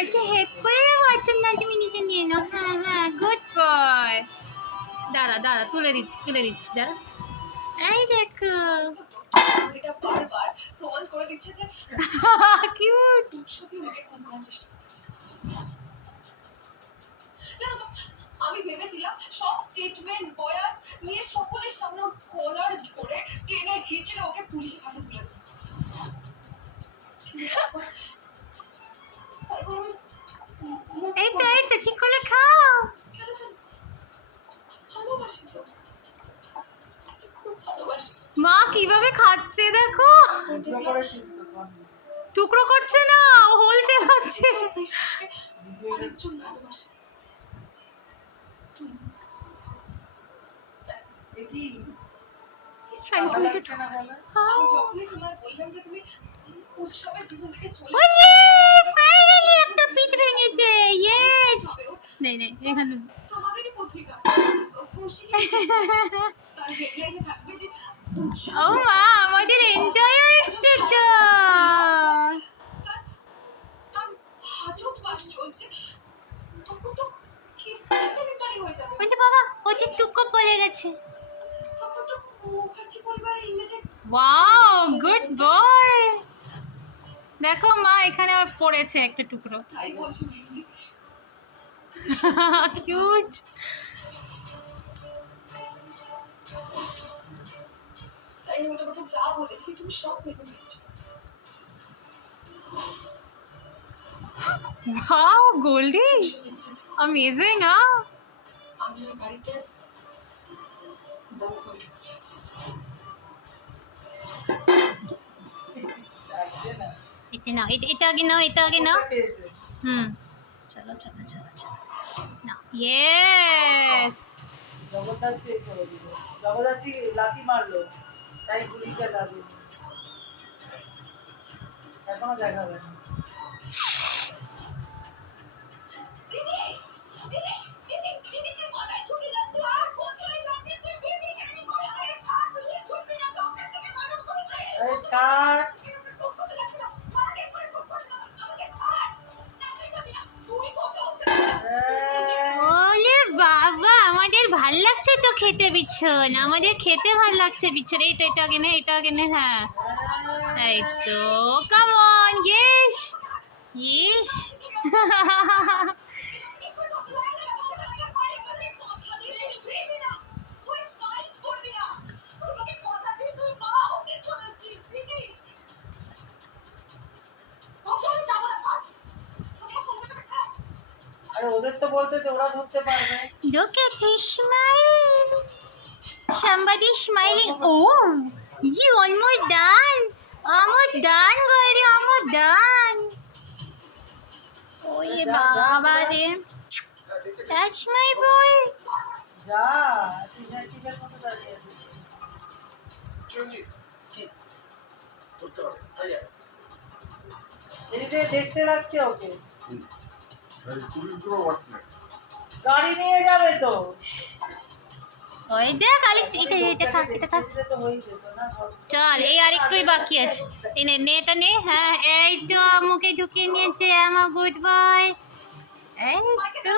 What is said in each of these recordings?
আচ্ছা হেল্প করে দেবো, আচ্ছা না তুমি নিজে নিয়ে নাও। হ্যাঁ হ্যাঁ, গুড বয়। দাঁড়া দাঁড়া, তুলে দিচ্ছি দাঁড়া। এই দেখো এটা বারবার প্রমাণ করে দিচ্ছে যে কিউট। সবই ওকে খুন করার চেষ্টা করছে। জানো তো, আমি ভেবেছিলাম সব স্টেটমেন্ট বয়ান নিয়ে সকলের সামনে ওর কলার ধরে টেনে হিচড়ে ওকে পুলিশের হাতে তুলে দেবো। এই তো ঠিক করে খাও। কেন জানো, ভালোবাসি তো, খুব ভালোবাসি। মা কিভাবে খাচ্ছে দেখো, টুকরো করছে না, হলছে খাচ্ছে। অনেকজন ভালোবাসে। আমি যখনই তোমার বললাম যে তুমি উৎসবের জীবন থেকে চলে ফাইনালি একটা পিচ ভেঙেছে। ইয়েস। নেই এখানে তোমাদেরই পত্রিকা কৌশিকী তার হেডলাইনে থাকবে যে ও মা আমাদের এনজয় হচ্ছে তো। তার হাজত বাস চলছে, তখন তো কি চিন্তাবিকারী হয়ে যাবে। বলছে বাবা ওটি টুকরো পড়ে গেছে। তখন তো মুখার্জি পরিবারের ইমেজে। Wow good boy. দেখো মা এখানে পড়েছে একটা টুকরো। তাই বলছি মেহেন্দি, কিউট। তাই আমি তোমাকে যা বলেছি তুমি সব মেনে নিয়েছো। Wow Goldie, amazing. আমি ওই বাড়িতে বউ হয়ে ঢুকছি। এটা আগে নাও। চলো না। ইয়েস। জগদ্ধাত্রী লাথি মারলো, তাই গুলিটা লাগলো, এখনো দেখা যায় না। ছাড় ওলে বাবা আমাদের ভাল লাগছে তো খেতে বিছন, আমাদের খেতে ভাল লাগছে বিছন। এটা আগে নে হ্যাঁ এই তো কাম অন। ইস আরে ওদের তো বলতে তো ওরা ধরতে পারবে। Look at his smile. Somebody smiling. Oh, you almost done. Almost done, Goldie. Almost done. Oh, ye baba re. That's my boy. যা তুই টিপের মতো দাঁড়িয়ে আছিস। এদিকে দেখতে লাগছে ওকে, গাড়ি নিয়ে যাবে তো। ওই দেখ আলি এটা খা। চল এই আর একটুই বাকি আছে। এই নে এটা নে। হ্যাঁ এই তো মুখে ঢুকিয়ে নিয়েছে আমার গুড বয়। এই তো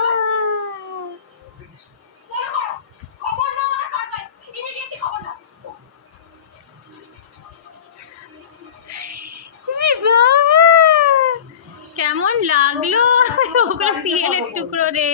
কেমন লাগলো ওগুলো সিএলের টুকরো রে।